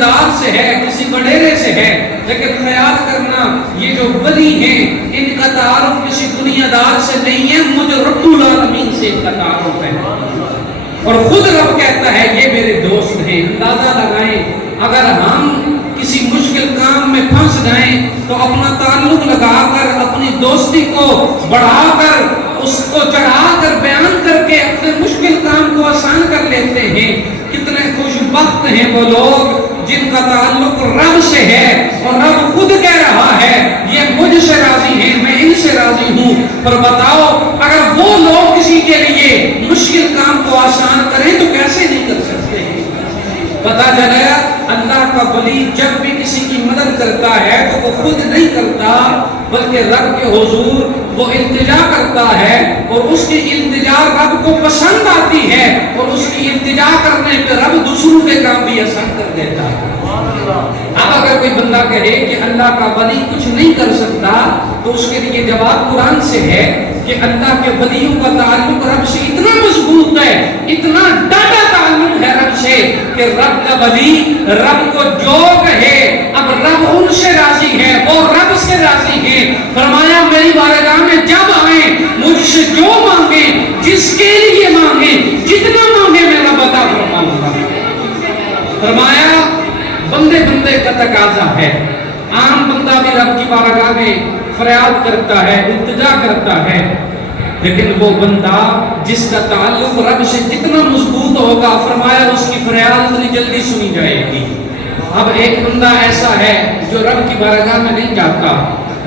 دار سے ہے، کسی وڈیرے سے ہے، لیکن خیال کرنا یہ جو ولی ہیں ان کا تعارف کسی دنیا دار سے نہیں ہے، مجھے رب العالمین سے ان کا تعارف ہے، اور خود رب کہتا ہے یہ میرے دوست ہیں۔ اندازہ لگائیں اگر ہم کسی مشکل کام میں پھنس جائیں تو اپنا تعلق لگا کر، اپنی دوستی کو بڑھا کر، اس کو چڑھا کر، بیان کر کے اپنے مشکل کام کو آسان کر لیتے ہیں۔ کتنے خوش بخت ہیں وہ لوگ جن کا تعلق رب سے ہے، اور رب خود کہہ رہا ہے یہ مجھ سے راضی ہیں، میں ان سے راضی ہوں۔ پر بتاؤ اگر وہ لوگ کسی کے لیے مشکل کام کو آسان کریں تو کیسے نہیں کر سکتے ہیں؟ پتہ چلا اللہ کا ولی جب بھی کسی کی مدد کرتا ہے تو وہ خود نہیں کرتا، بلکہ رب کے حضور وہ التجا کرتا ہے، اور اس کی التجا رب کو پسند آتی ہے، اور اس کی التجا کرنے پہ رب دوسروں کے کام بھی آسان کر دیتا ہے۔ اب اگر کوئی بندہ کہے کہ اللہ کا ولی کچھ نہیں کر سکتا تو اس کے لیے جواب قرآن سے ہے کہ اللہ کے ولیوں کا تعلق رب سے اتنا مضبوط ہے، اتنا ڈاٹا تعلق ہے رب سے کہ رب کا ولی رب کو جو کہے، اب رب ان سے راضی ہے، وہ رب سے راضی ہے۔ فرمایا میری بارگاہ میں جب آئیں مجھ سے جو مانگیں، جس کے لیے مانگیں، جتنا مانگیں میں رب عطا فرماؤں گا۔ فرمایا بندے بندے کا تقاضا ہے، عام بندہ بھی رب کی بارگاہ میں فریاد کرتا ہے، التجا کرتا ہے، لیکن وہ بندہ جس کا تعلق رب سے جتنا مضبوط ہوگا، فرمایا اس کی فریاد اتنی جلدی سنی جائے گی۔ اب ایک بندہ ایسا ہے جو رب کی بارگاہ میں نہیں جاتا،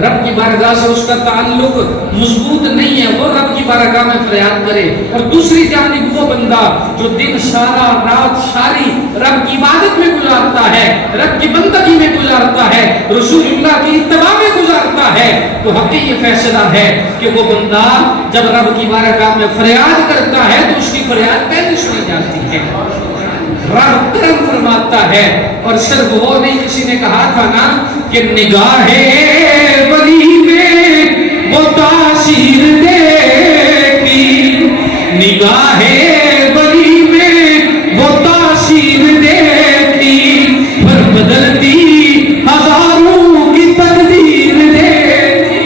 رب کی بارگاہ سے اس کا تعلق مضبوط نہیں ہے، وہ رب کی بارگاہ میں فریاد کرے، اور دوسری جانب وہ بندہ جو دن سارا رات ساری رب کی عبادت میں گزارتا ہے، رب کی بندگی میں گزارتا ہے، رسول اللہ کی اتباع میں گزارتا ہے، تو حقیقی یہ فیصلہ ہے کہ وہ بندہ جب رب کی بارگاہ میں فریاد کرتا ہے تو اس کی فریاد پہلے سنی جاتی ہے، رب کرم فرماتا ہے۔ اور صرف وہ نہیں، کسی نے کہا تھا نا کہ نگاہ ولی میں وہ تاثیر دیکھی، نگاہ ولی میں وہ تاثیر دیکھی، پر بدلتی ہزاروں کی تقدیر دیکھی۔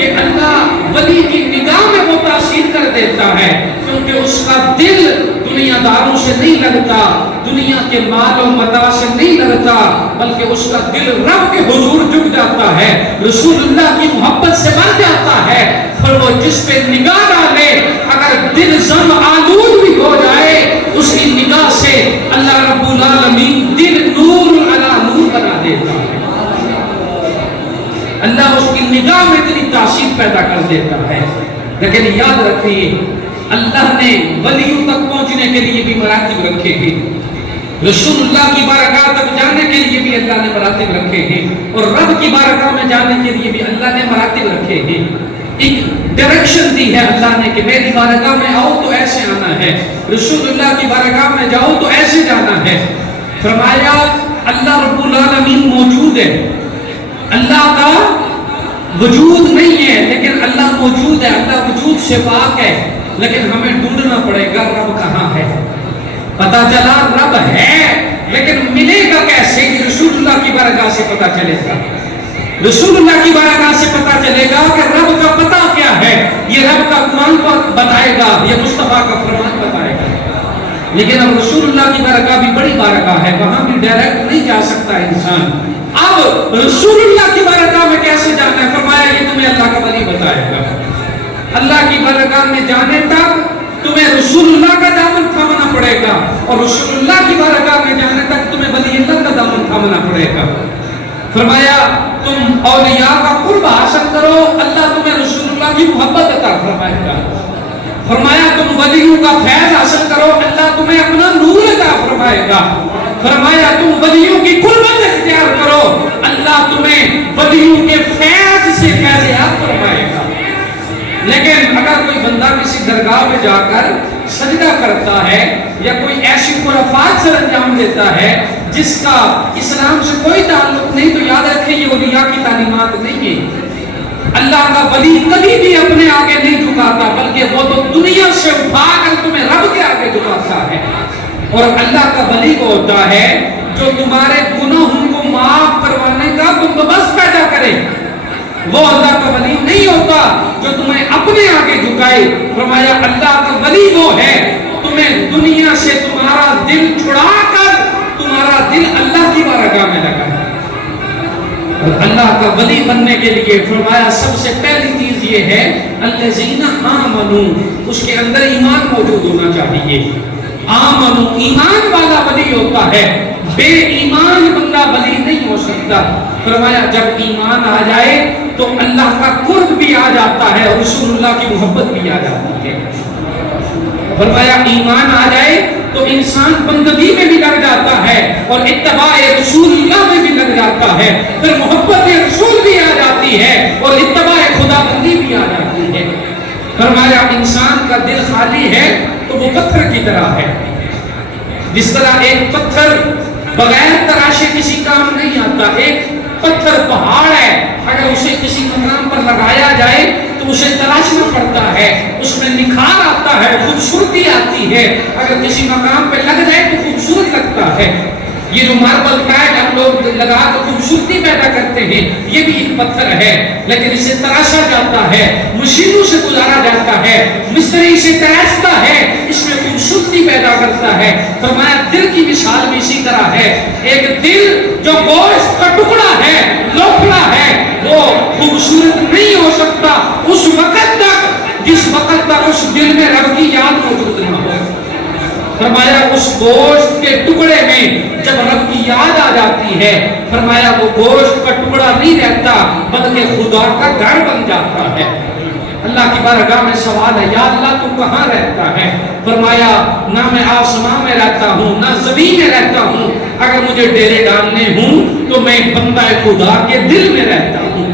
یہ اللہ ولی کی نگاہ میں وہ تاثیر کر دیتا ہے، کیونکہ اس کا دل دنیا داروں سے نہیں لگتا، دنیا کے مال و متاع سے نہیں لگتا، بلکہ اس کا دل رب کے حضور جھک جاتا ہے، رسول اللہ کی محبت سے بھر جاتا ہے۔ پھر وہ جس پہ نگاہ ڈالے اگر دل غم آلود بھی ہو جائے، اس کی نگاہ سے اللہ رب العالمین دل نور علی نور بنا دیتا ہے، اللہ اس کی نگاہ میں اتنی تاثیر پیدا کر دیتا ہے۔ لیکن یاد رکھیے اللہ نے ولیوں تک پہنچنے کے لیے بھی مراتب رکھے ہیں، رسول اللہ کی بارگاہ تک جانے کے لیے بھی اللہ نے مراتب رکھے ہیں، اور رب کی بارگاہ میں جانے کے لیے بھی اللہ نے مراتب رکھے ہیں۔ ایک ڈائریکشن دی ہے اللہ نے کہ میری بارگاہ میں آؤ تو ایسے آنا ہے، رسول اللہ کی بارگاہ میں جاؤ تو ایسے جانا ہے۔ فرمایا اللہ رب العالمین موجود ہے، اللہ کا وجود نہیں ہے لیکن اللہ موجود ہے، اللہ وجود سے پاک ہے، لیکن ہمیں ڈھونڈنا پڑے گا رب کہاں ہے۔ پتہ چلا رب ہے لیکن ملے گا کیسے؟ رسول اللہ کی بارگاہ سے پتہ چلے گا، رسول اللہ کی بارگاہ سے پتہ چلے گا کہ رب کا پتہ کیا ہے۔ یہ رب کا قرآن بتائے گا، یہ مصطفیٰ کا فرمان بتائے گا، لیکن اب رسول اللہ کی بارگاہ بھی بڑی بارگاہ ہے، وہاں بھی ڈائریکٹ نہیں جا سکتا انسان۔ اب رسول اللہ کی بارگاہ میں کیسے جانا ہے؟ فرمایا یہ تمہیں اللہ کا ولی بتائے گا۔ اللہ کی بارگاہ میں جانے تک تمہیں رسول اللہ کا دامن تھامنا پڑے گا، اور رسول اللہ کی بارگاہ میں جانے تک تمہیں ولی اللہ کا دامن تھامنا پڑے گا۔ فرمایا تم اولیاء کا قرب حاصل کرو، اللہ تمہیں رسول اللہ کی محبت عطا فرمائے گا۔ فرمایا تم ولیوں کا فیض حاصل کرو، اللہ تمہیں اپنا نور عطا فرمائے گا۔ فرمایا تم ولیوں کی قربت اختیار کرو، اللہ تمہیں ولیوں کے فیض سے فیض یاب فرمائے گا۔ لیکن اگر کوئی بندہ کسی درگاہ میں جا کر سجدہ کرتا ہے یا کوئی ایسی خرافات سے انجام دیتا ہے جس کا اسلام سے کوئی تعلق نہیں، تو یاد رکھیں یہ اولیاء کی تعلیمات نہیں ہے۔ اللہ کا ولی کبھی بھی اپنے آگے نہیں جھکاتا، بلکہ وہ تو دنیا سے اٹھا کر تمہیں رب کے آگے جھکاتا ہے۔ اور اللہ کا ولی وہ ہوتا ہے جو تمہارے گناہوں کو معاف کروانے کا بندوبست پیدا کرے. وہ اللہ کا ولی نہیں ہوتا جو تمہیں اپنے آگے جھکائے. فرمایا اللہ کا ولی وہ ہے تمہیں دنیا سے تمہارا دل چھڑا کر تمہارا دل اللہ کی بارگاہ میں لگائے. اور اللہ کا ولی بننے کے لیے فرمایا سب سے پہلی چیز یہ ہے الذین آمنوا، اس کے اندر ایمان موجود ہونا چاہیے. آمنوا، ایمان والا ولی ہوتا ہے، بے ایمان بندہ ولی نہیں ہو سکتا. فرمایا جب ایمان آ جائے تو اللہ کا قرب بھی آ جاتا ہے اور رسول اللہ کی محبت بھی آ جاتی ہے. فرمایا ایمان آ جائے تو انسان بندگی میں بھی لگ جاتا ہے اور اتباع رسول اللہ میں بھی لگ جاتا ہے. پھر محبت رسول بھی آ جاتی ہے اور اتباع خدا بندی بھی آ جاتی ہے. فرمایا انسان کا دل خالی ہے تو وہ پتھر کی طرح ہے. جس طرح ایک پتھر بغیر تراشے کسی کام نہیں آتا. ایک پتھر پہاڑ ہے، اگر اسے کسی مقام پر لگایا جائے تو اسے تراشنا پڑتا ہے، اس میں نکھار آتا ہے، خوبصورتی آتی ہے. اگر کسی مقام پہ لگ جائے تو خوبصورت لگتا ہے. یہ جو ماربل ٹائل ہم لوگ لگا تو خوبصورتی پیدا کرتے ہیں، یہ بھی ایک پتھر ہے، لیکن اسے تراشا جاتا ہے، مشینوں سے گزارا جاتا ہے، مستری اسے تراشتا ہے، اس میں خوبصورتی پیدا کرتا ہے. فرمایا دل کی مثال بھی اسی طرح ہے. ایک دل جو گوشت کا ٹکڑا ہے، لوکھڑا ہے، وہ خوبصورت نہیں ہو سکتا اس وقت تک جس وقت تک اس دل میں رب کی یاد موجود نہ ہو. فرمایا اس گوشت کے ٹکڑے میں جب رب کی یاد آ جاتی ہے، فرمایا وہ گوشت کا ٹکڑا نہیں رہتا بلکہ خدا کا گھر بن جاتا ہے. اللہ کی بارگاہ میں سوال ہے، یا اللہ تو کہاں رہتا ہے؟ فرمایا نہ میں آسمان میں رہتا ہوں نہ زمین میں رہتا ہوں. اگر مجھے ڈیرے ڈالنے ہوں تو میں بندہ خدا کے دل میں رہتا ہوں.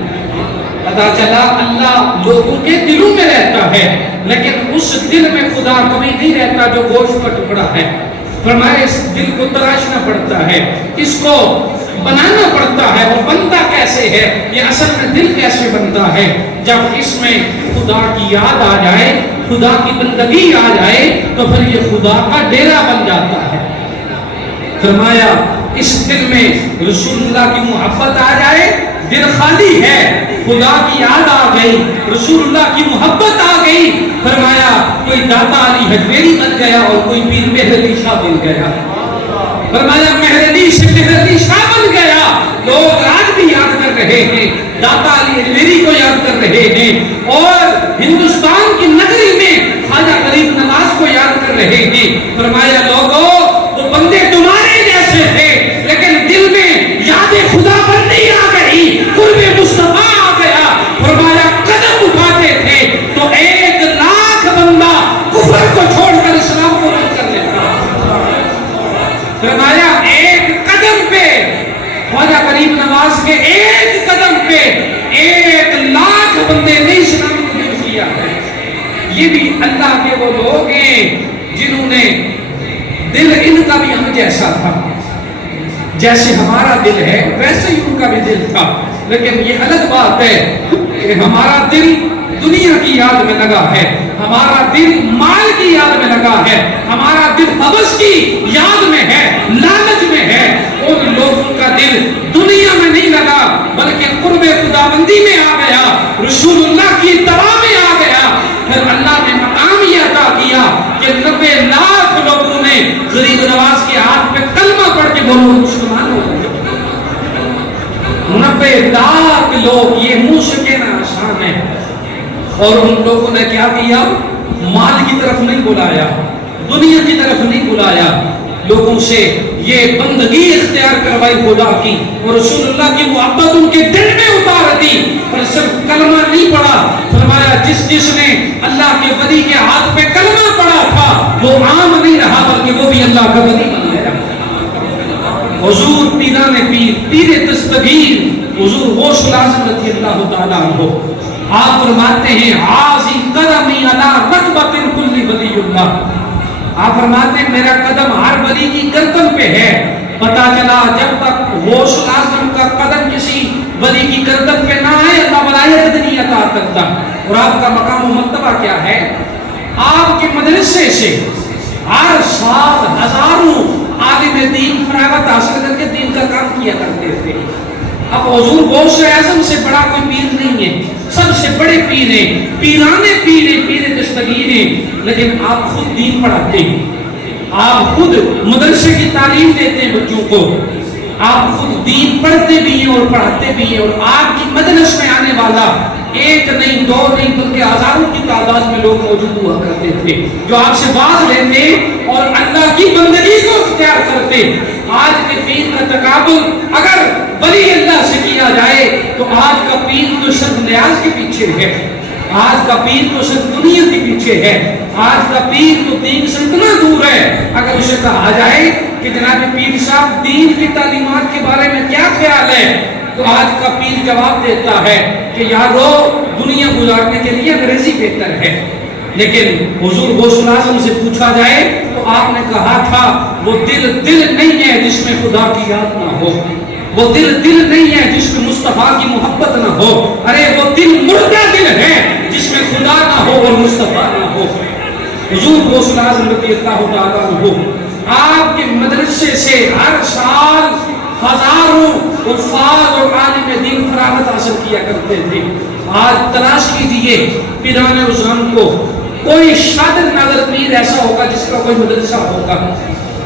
پتا چلا اللہ لوگوں کے دلوں میں رہتا ہے لیکن اس دل میں خدا کبھی نہیں رہتا جو گوشت کا ٹکڑا ہے. فرمایا اس دل کو تراشنا پڑتا ہے، اس کو بنانا پڑتا ہے. وہ بنتا کیسے ہے؟ یہ اصل میں دل کیسے بنتا ہے؟ جب اس میں خدا کی یاد آ جائے، خدا کی بندگی آ جائے تو پھر یہ خدا کا ڈیرا بن جاتا ہے. فرمایا اس دل میں رسول اللہ کی محبت آ جائے، دل خالی ہے، خدا کی یاد آ گئی، رسول اللہ کی محبت آ گئی. فرمایا کوئی داتا علی حجویری بن گیا اور کوئی پیر مہر علی شاہ بن گیا. فرمایا مہر علی سے مہر علی شاہ بن گیا. لوگ آج بھی یاد کر رہے ہیں، داتا علی حجویری کو یاد کر رہے ہیں اور ہندوستان کی نگری میں خواجہ غریب نواز کو یاد کر رہے ہیں. فرمایا لوگوں وہ بندے تمہارے جیسے تھے لیکن دل میں یاد خدا بندی آ گئی، قرب مصطفیٰ آ گیا. فرمایا قدم اٹھاتے تھے تو 1,00,000 بندہ کفر کو چھوڑ کر اسلام کو رد کر لیتا. فرمایا ایک قدم پہ خواجہ غریب نواز کے ایک قدم پہ 1,00,000 بندے نے اسلام کو قبول کیا ہے. یہ بھی اللہ کے وہ لوگ ہیں جنہوں نے دل ان کا بھی ہم جیسا تھا، جیسے ہمارا دل ہے ویسے ہی ان کا بھی دل تھا. لیکن یہ الگ بات ہے کہ ہمارا دل دنیا کی یاد میں لگا ہے، ہمارا دل مال کی یاد میں لگا ہے، ہمارا دل حوث کی یاد میں ہے، لالچ میں ہے. ان لوگوں کا دل دنیا میں نہیں لگا بلکہ قرب خداوندی میں آ گیا، رسول اللہ کی اتباع میں آ گیا. پھر اللہ نے مقام یہ عطا کیا کہ 90,00,000 لوگوں نے غریب نواز کے ہاتھ پہ کلمہ پڑھ کے وہ لوگ مسلمان ہو گئے. 90,00,000 لوگ، یہ منہ سے کہنا آسان ہے. اور ان لوگوں نے کیا کیا؟ مال کی طرف نہیں بلایا، دنیا کی طرف نہیں بلایا، لوگوں سے یہ بندگی اختیار کروائی خدا کی اور رسول اللہ کی محبت ان کے دل میں اتار دی. اور صرف کلمہ نہیں پڑھا، فرمایا جس نے اللہ کے ولی کے ہاتھ پہ کلمہ پڑھا تھا وہ عام نہیں رہا بلکہ وہ بھی اللہ کا ولی بن گیا. حضور پیران پیر دستگیر حضور غوث العظم رضی اللہ تعالیٰ عنہ آپ فرماتے ہیں عاضی قدمی علی رکبۃ کل ولی اللہ. آپ فرماتے ہیں میرا قدم ہر ولی کی گردن پہ ہے. پتا چلا جب تک غوث العظم کا قدم کسی ولی کی گردن پہ نہ آئے اللہ ولایت نہیں عطا کرتا. اور آپ کا مقام و مرتبہ کیا ہے؟ آپ کے مدرسے سے ہر سال ہزاروں عالم دین فراغت حاصل کر سے بڑا کوئی پیر نہیں ہے، سب سے بڑے پیر ہیں، پیرانے پیر ہیں، پیر دستگیر ہیں، لیکن آپ خود دین پڑھاتے ہیں، آپ خود مدرسے کی تعلیم دیتے ہیں بچوں کو، آپ خود دین پڑھتے بھی ہیں اور پڑھاتے بھی ہیں، اور آپ کی مجلس میں آنے والا ایک نہیں دو نہیں بلکہ ہزاروں کی تعداد میں لوگ موجود ہوا کرتے تھے جو آپ سے باز لیتے اور اللہ کی بندگی کو اختیار کرتے۔ آج کے پیر کا تقابل اگر ولی اللہ سے کیا جائے تو آج کا پیر تو صرف نیاز کے پیچھے ہے، آج کا پیر تو صرف دنیا کے پیچھے ہے، آج کا پیر تو دین سے اتنا دور ہے۔ اگر اسے کہا جائے کہ جناب پیر صاحب دین کی تعلیمات کے بارے میں کیا خیال ہے، تو آج کا پیر جواب دیتا ہے کہ یارو دنیا گزارنے کے لیے انگریزی بہتر ہے، لیکن حضور غوث اعظم سے پوچھا جائے تو آپ نے کہا تھا وہ دل نہیں ہے جس میں خدا کی یاد نہ ہو، وہ دل نہیں ہے جس میں مصطفیٰ کی محبت نہ ہو، ارے وہ مردہ دل ہے جس میں خدا نہ ہو اور مصطفیٰ نہ ہو۔ حضور غوث اعظم رضی اللہ تعالیٰ عنہ آپ کے مدرسے سے ہر سال ہزاروں حفاظ اور عالم دین فراغت حاصل کیا کرتے تھے۔ آج تلاش کیجئے پیران رضوان کو، کوئی شادر نادر پیر ایسا ہوگا جس کا کوئی مدرسہ ہوگا،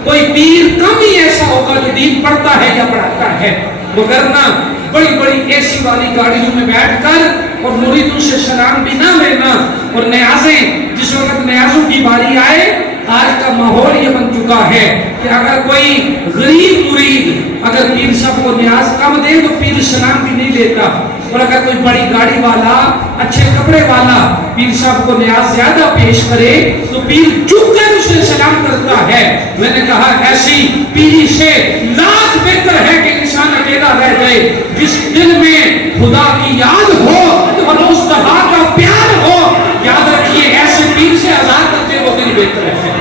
کوئی پیر کم ہی ایسا ہوگا جو دین پڑھتا ہے یا پڑھاتا ہے، وگرنہ بڑی بڑی اے سی والی گاڑیوں میں بیٹھ کر اور مریدوں سے سلام بھی نہ لینا اور نیازیں، جس وقت نیازوں کی باری آئے، آج کا ماحول یہ بن چکا ہے کہ اگر کوئی غریب مرید اگر پیر صاحب کو نیاز کم دے تو پیر سلام بھی نہیں لیتا، اور اگر کوئی بڑی گاڑی والا اچھے کپڑے والا پیر صاحب کو نیاز زیادہ پیش کرے تو پیر چپ کر اسے سلام کرتا ہے۔ میں نے کہا ایسی پیری سے لاکھ بہتر ہے کہ انسان اکیلا رہ جائے، جس دل میں خدا کی یاد ہو اور مصطفیٰ کا پیار ہو، یاد رکھیے ایسے پیر سے آزاد کرتے وہ دل بہتر ہے۔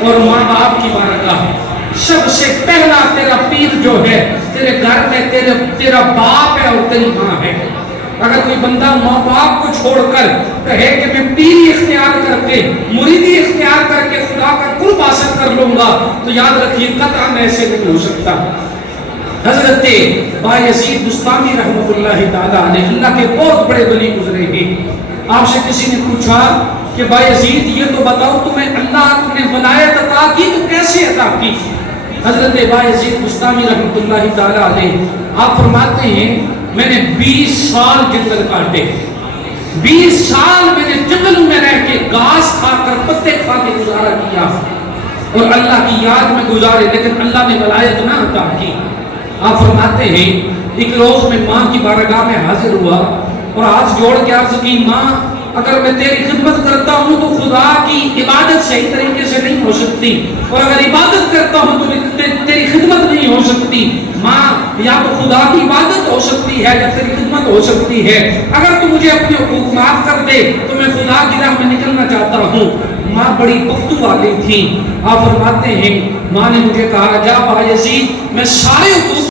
اور ماں باپ کی بارگاہ، سب سے پہلا تیرا پیر جو ہے تیرے گھر میں تیرا باپ ہے اور تیری ماں ہے۔ اگر کوئی بندہ ماں باپ کو چھوڑ کر کہے کہ میں پیری اختیار کر کے مریدی اختیار کر کے خدا کا قرب حاصل کر لوں گا تو یاد رکھیے قطعاً ایسے نہیں ہو سکتا۔ حضرت بایزید بستامی رحمۃ اللہ تعالیٰ علیہ اللہ کے بہت بڑے ولی گزرے ہیں۔ آپ سے کسی نے پوچھا کہ بایزید یہ تو بتاؤ تمہیں اللہ نے ولایت عطا کی تو کیسے عطا کی؟ حضرت بایزید بستامی رحمۃ اللہ تعالیٰ علیہ آپ فرماتے ہیں میں نے 20 سال جنگل کاٹے، 20 سال میں نے جنگلوں میں رہ کے گھاس کھا کر پتے کھا کے گزارا کیا اور اللہ کی یاد میں گزارے، لیکن اللہ نے ولایت نہ عطا کی۔ آپ فرماتے ہیں ایک روز میں ماں کی بارگاہ میں حاضر ہوا اور ہاتھ جوڑ کے عرض کی ماں اگر میں تیری خدمت کرتا ہوں تو خدا کی عبادت صحیح طریقے سے نہیں ہو سکتی، اور اگر عبادت کرتا ہوں تو تیری خدمت نہیں ہو سکتی۔ ماں یا تو خدا کی عبادت ہو سکتی ہے یا تیری خدمت ہو سکتی ہے، اگر تو مجھے اپنے حقوق معاف کر دے تو میں خدا کی راہ میں نکلنا چاہتا ہوں۔ ماں بڑی پختو والی تھی۔ آپ فرماتے ہیں ماں نے مجھے کہا جا بایزید میں سارے حقوق